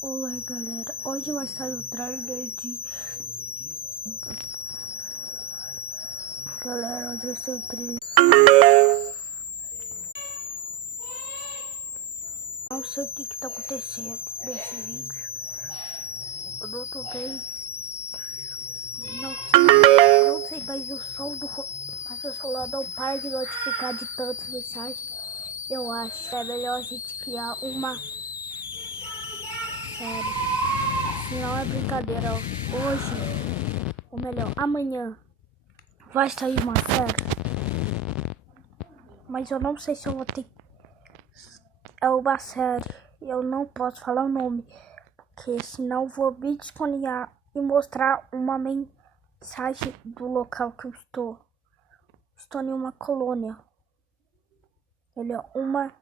Olá galera, hoje vai sair o trailer de... Galera, hoje vai sair o trailer... Não sei o que tá acontecendo nesse vídeo. Eu não tô bem. Não sei, mas mas o celular não para de notificar de tantas mensagens. Eu acho que é melhor a gente criar uma série. Se não é brincadeira, hoje, ou melhor, amanhã vai sair uma série. Mas eu não sei se eu vou ter... É uma série, eu não posso falar o nome, porque senão vou me disponível e mostrar uma mensagem do local que eu estou. Estou em uma colônia. Ele é uma